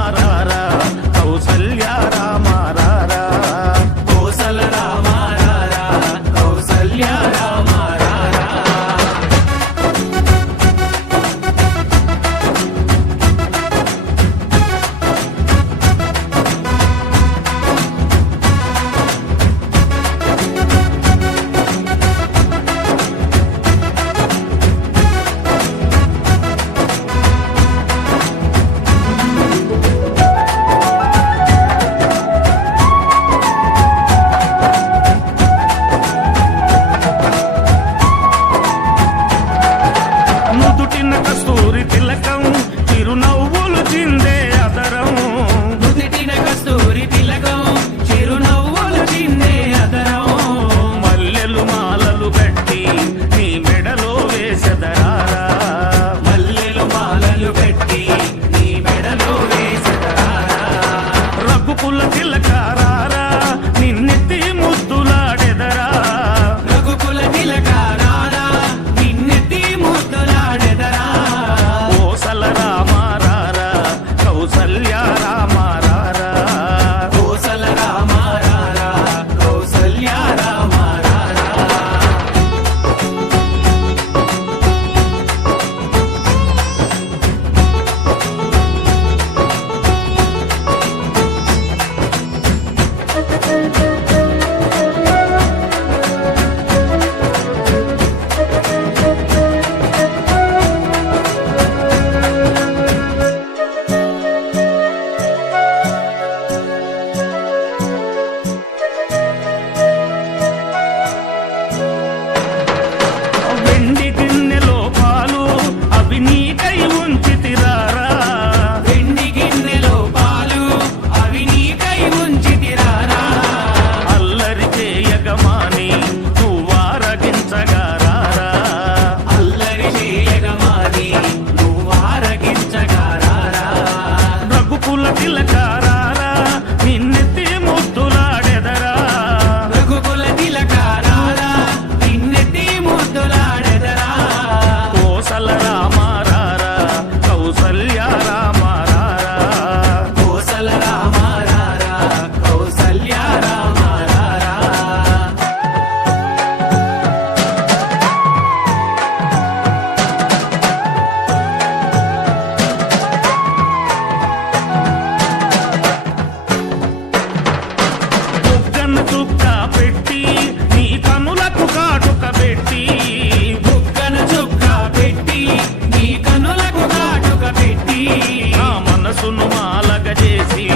రామారారా కౌసల్య రామారారా కోసల రామారారా కౌసల్య రామారారా నుదుటిన కస్తూరి తిలకం చిరునవ్వులు చిందే అదరం నుదిటిన కస్తూరి తిలకం చిరునవ్వులు చిందే అదరం మల్లెలు మాలలు గట్టి నీ మెడలో వేసెదరారా మల్లెలు మాలలు పెట్టి నీ మెడలో వేసెదరారా రఘుకుల తిలకారారా నిన్నెత్తి ముద్దులాడెదరా రఘుకుల తిలకారారా నిన్నెత్తి ముద్దులాడెదరా కోసల రామారారా కౌసల్య రామారారా కోసల రామారారా కౌసల్య రామారారా వెండి గిన్నెలో పాలు అవి నీకై ఉంచితిరారా వెండి గిన్నెలో పాలు అవి నీకై ఉంచితిరారా అల్లరి చేయగమాని నువ్వారగించగారారా అల్లరి చేయగమాని నువ్వారగించగారారా రఘుకుల తిలకారారా నిన్నెత్తి ముద్దులాడెదరా రఘుకుల తిలకారారా నిన్నెత్తి ముద్దులాడెదరా కోసల రామారారా కౌసల్య రామారారా కోసల రామారారా కౌసల్య రామారారా బుగ్గన చుక్క పెట్టి నీ కనులకు కాటుక పెట్టి బుగ్గన చుక్క పెట్టి నీ కనులకు కాటుక పెట్టి నా మనసును మాలగ చేసి